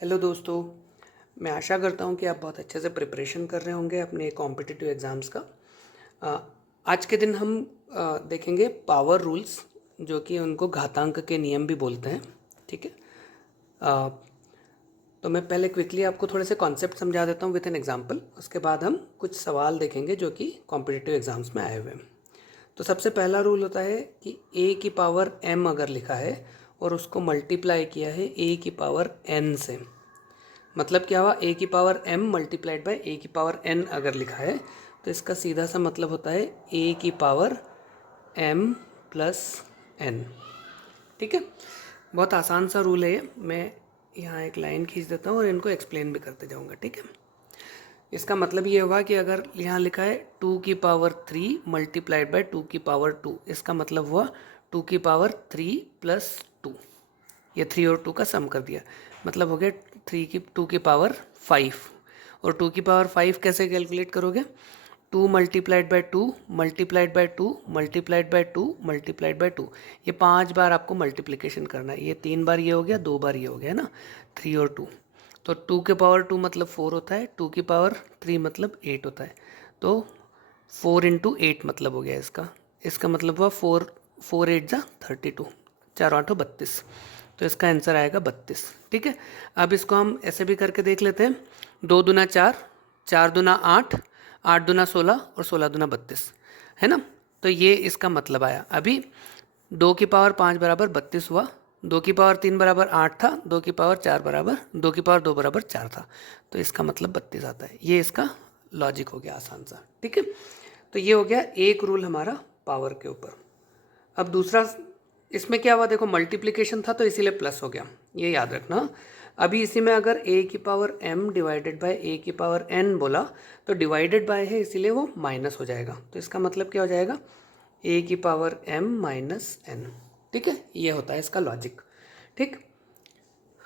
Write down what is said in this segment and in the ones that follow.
Hello दोस्तों, मैं आशा करता हूँ कि आप बहुत अच्छे से प्रिपरेशन कर रहे होंगे अपने कॉम्पिटिटिव एग्ज़ाम्स का। आज के दिन हम देखेंगे पावर रूल्स, जो कि उनको घातांक के नियम भी बोलते हैं। ठीक है। अ, तो मैं पहले क्विकली आपको थोड़े से कॉन्सेप्ट समझा देता हूँ विथ एन एग्जांपल। उसके बाद हम कुछ सवाल देखेंगे जो कि कॉम्पिटिटिव एग्ज़ाम्स में आए हुए हैं। तो सबसे पहला रूल होता है कि a की पावर m अगर लिखा है और उसको मल्टीप्लाई किया है a की पावर n से, मतलब क्या हुआ, a की power m multiplied by a की पावर n अगर लिखा है तो इसका सीधा सा मतलब होता है a की पावर m प्लस n। ठीक है, बहुत आसान सा रूल है ये। मैं यहाँ एक लाइन खींच देता हूँ और इनको एक्सप्लेन भी करते जाऊँगा। ठीक है, इसका मतलब ये होगा कि अगर यहाँ लिखा है 2 की पावर 3 मल्टीप्लाइड बाय 2 की पावर 2, इसका मतलब हुआ 2 की पावर 3 प्लस 2। ये 3 और 2 का सम कर दिया, मतलब हो गया 2 की पावर 5। और 2 की पावर 5 कैसे कैलकुलेट करोगे? 2 multiplied by 2 multiplied by 2 multiplied by 2 multiplied by 2। ये 5 बार आपको मल्टीप्लिकेशन करना है। ये 3 बार ये हो गया, 2 बार ये हो गया, है ना, 3 और 2। तो 2 के पावर 2 मतलब 4 होता है, 2 की पावर 3 मतलब 8 होता है। तो 4 इंटू 8 मतलब हो गया इसका। इसका मतलब हुआ 4 8 जा 32, 4 8 32। तो इसका आंसर आएगा 32। ठीक है, अब इसको हम ऐसे भी करके देख लेते हैं। 2 दूना 4, 4 दूना 8, 8 दूना 16 और 16 दूना 32, है ना। तो ये इसका मतलब आया। अभी 2 की पावर 5 बराबर 32 हुआ, 2 की पावर 3 बराबर 8 था, 2 की पावर 4 बराबर 2 की पावर 2 बराबर 4 था। तो इसका मतलब 32 आता है। ये इसका लॉजिक हो गया आसान सा। ठीक है, तो ये हो गया एक रूल हमारा पावर के ऊपर। अब दूसरा, इसमें क्या हुआ, देखो मल्टीप्लिकेशन था तो इसीलिए प्लस हो गया, ये याद रखना। अभी इसी में अगर a की power m divided by a की पावर n बोला तो डिवाइडेड बाय है इसीलिए वो माइनस हो जाएगा। तो इसका मतलब क्या हो जाएगा, a की पावर m माइनस n। ठीक है, ये होता है इसका लॉजिक। ठीक,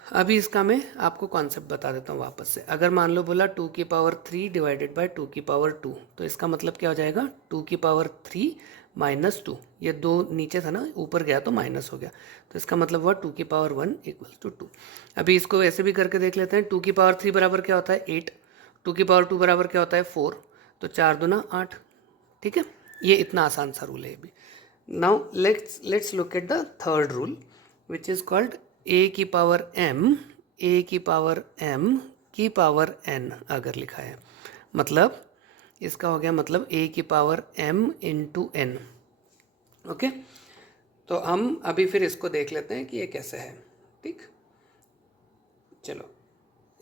अभी इसका मैं आपको कॉन्सेप्ट बता देता हूँ वापस से। अगर मान लो बोला 2 की पावर 3 डिवाइडेड बाय 2 की पावर 2, तो इसका मतलब क्या हो जाएगा, 2 की पावर 3 माइनस 2। ये 2 नीचे था ना, ऊपर गया तो माइनस हो गया। तो इसका मतलब हुआ 2 की पावर 1 इक्वल्स टू 2। अभी इसको ऐसे भी करके देख लेते हैं। 2 की पावर 3 बराबर क्या होता है 8, 2 की पावर 2 बराबर क्या होता है 4, तो 4 दूना 8। ठीक है, ये इतना आसान सा रूल है अभी। Now let's look at the third rule which is called a की पावर m, a की पावर m की पावर n अगर लिखा है, मतलब इसका हो गया मतलब a की power m into n। Okay, तो हम अभी फिर इसको देख लेते हैं कि ये कैसे है। ठीक, चलो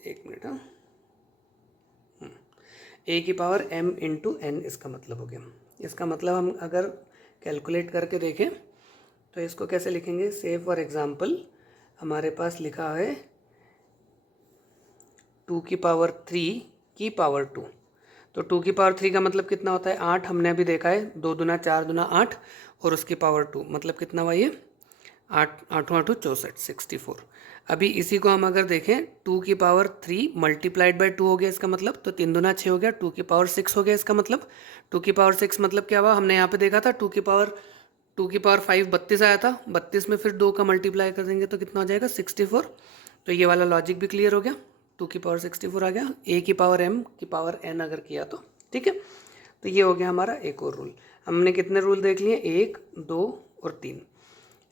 एक मिनट। हाँ, a की पावर m इंटू n इसका मतलब हो गया। इसका मतलब हम अगर कैलकुलेट करके देखें तो इसको कैसे लिखेंगे। से फॉर एग्ज़ाम्पल हमारे पास लिखा है 2 की पावर 3 की पावर 2। तो 2 की पावर 3 का मतलब कितना होता है 8, हमने अभी देखा है। 2 दूना 4 दूना 8 और उसकी पावर 2 मतलब कितना हुआ ये 8, 8 8 64, 64। अभी इसी को हम अगर देखें 2 की पावर 3 मल्टीप्लाइड बाय 2 हो गया इसका मतलब, तो 3 दूना 6 हो गया, 2 की पावर 6 हो गया इसका मतलब। 2 की पावर 6 मतलब क्या हुआ, हमने यहाँ पे देखा था 2 की पावर 5 32 आया था। 32 में फिर 2 का मल्टीप्लाई कर देंगे तो कितना हो जाएगा 64। तो ये वाला लॉजिक भी क्लियर हो गया। 2 की पावर 64 आ गया। a की पावर m की पावर n अगर किया तो ठीक है। तो ये हो गया हमारा एक और रूल। हमने कितने रूल देख लिए, 1 2 और 3,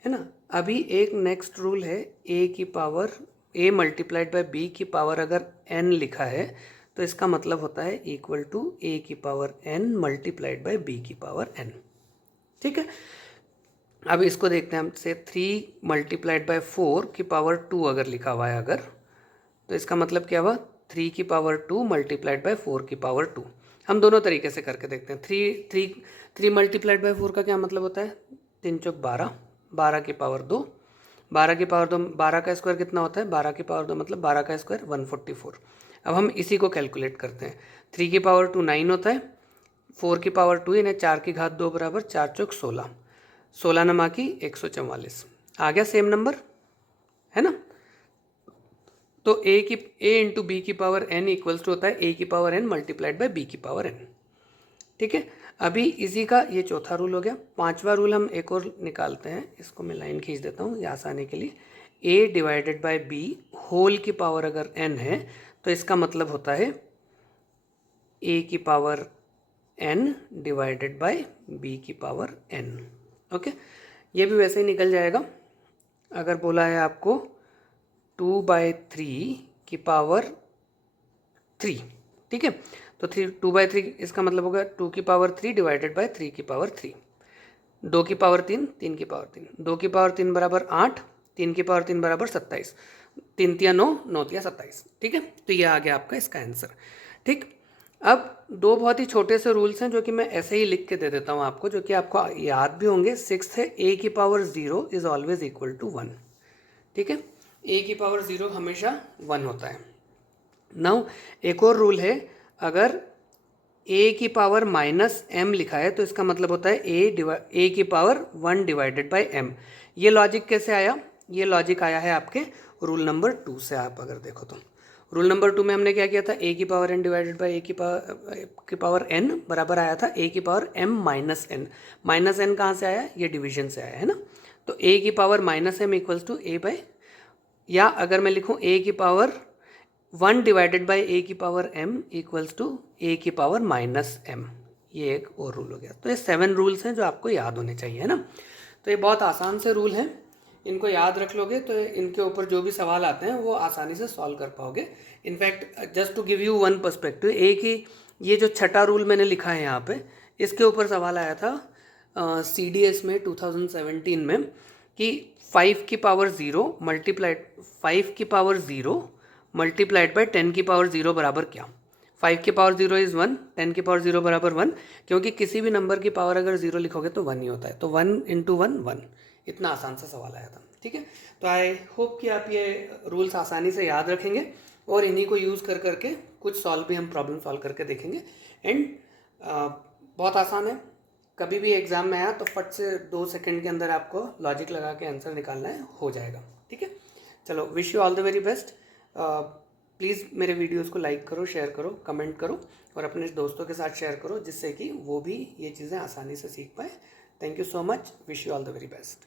है ना। अभी एक नेक्स्ट रूल है a की power a multiplied by b की पावर अगर n लिखा है तो इसका मतलब होता है इक्वल टू a की power n multiplied by b की पावर n। ठीक है, अब इसको देखते हैं हम। से 3 मल्टीप्लाइड बाय 4 की पावर 2 अगर लिखा हुआ है अगर, तो इसका मतलब क्या हुआ 3 की पावर 2 मल्टीप्लाइड बाय 4 की पावर 2। हम दोनों तरीके से करके देखते हैं। 3 मल्टीप्लाइड बाय 4 का क्या मतलब होता है, 3 चौक 12, 12 की पावर 2, 12 की पावर 2, 12 का स्क्वायर कितना होता है 12 की पावर 2 मतलब 12 का स्क्वायर 144। अब हम इसी को कैलकुलेट करते हैं। 3 की पावर 2 9 होता है, 4 की पावर 2 यानी 4 की घात 2 बराबर 4 चौक 16, 16 नमा की 144 आ गया सेम नंबर, है ना। तो a इंटू बी की पावर n इक्वल्स टू होता है a की power n multiplied by b की पावर n। ठीक है, अभी इसी का ये चौथा रूल हो गया। पांचवा रूल हम एक और निकालते हैं, इसको मैं लाइन खींच देता हूँ ये आसानी के लिए। a divided by b whole की पावर अगर n है तो इसका मतलब होता है a की power n divided by b की पावर n। ओके, ये भी वैसे ही निकल जाएगा। अगर बोला है आपको 2/3 की पावर 3, ठीक है, तो 2/3 इसका मतलब होगा 2 की पावर 3 डिवाइडेड बाय 3 की पावर 3। 2 की पावर 3, 3 की पावर 3, 2 की पावर 3 बराबर 8, 3 की पावर 3 बराबर 27, 3 तिया 9, 9 तिया 27, ठीक है। तो ये आ गया आपका इसका आंसर। ठीक, अब दो बहुत ही छोटे से रूल्स हैं जो कि मैं ऐसे ही लिख के दे देता हूँ आपको, जो कि आपको याद भी होंगे। 6 है a की power 0 is always equal to 1, ठीक है, a की पावर 0 हमेशा 1 होता है। नाउ एक और रूल है, अगर a की पावर -m लिखा है तो इसका मतलब होता है a की पावर 1 डिवाइडेड बाय m। ये लॉजिक कैसे आया? ये लॉजिक आया है आपके रूल नंबर 2 से। आप अगर देखो तो रूल नंबर 2 में हमने क्या किया था, a की power n divided by a की पावर n बराबर आया था a की power m minus n। Minus n कहाँ से आया? ये डिवीजन से आया है ना। तो a की power -m equals to a by, या अगर मैं लिखूँ a की पावर 1 डिवाइडेड बाय a की power m equals to a की पावर -m। ये एक और रूल हो गया। तो ये 7 रूल्स हैं जो आपको याद होने चाहिए, है ना। तो ये बहुत आसान से रूल हैं, इनको याद रख लोगे तो इनके ऊपर जो भी सवाल आते हैं वो आसानी से सॉल्व कर पाओगे। In fact just to give you one perspective, एक ही ये जो छठा रूल मैंने लिखा है यहाँ पे, इसके ऊपर सवाल आया था CDS में 2017 में कि 5 की पावर 0 मल्टीप्लाइड 5 की पावर 0 मल्टीप्लाइड बाय 10 की पावर 0 बराबर क्या। 5 की पावर 0 इज़ 1, 10 की पावर 0 बराबर 1, क्योंकि किसी भी नंबर की पावर अगर 0 लिखोगे तो 1 ही होता है। तो 1 इंटू 1 1, इतना आसान सा सवाल आया था, ठीक है। तो आई होप कि आप ये रूल्स आसानी से याद रखेंगे और इन्हीं को यूज़ कर करके कुछ सॉल्व भी हम प्रॉब्लम सॉल्व करके देखेंगे। एंड बहुत आसान है, कभी भी एग्जाम में आया तो फट से 2 सेकंड के अंदर आपको लॉजिक लगा के आंसर निकालना है, हो जाएगा, ठीक है। चलो, wish you all the very best. Please मेरे वीडियोस को लाइक करो, शेयर करो, कमेंट करो और अपने दोस्तों के साथ शेयर करो, जिससे कि वो भी ये चीज़ें आसानी से सीख पाए। Thank you so much, wish you all the very best.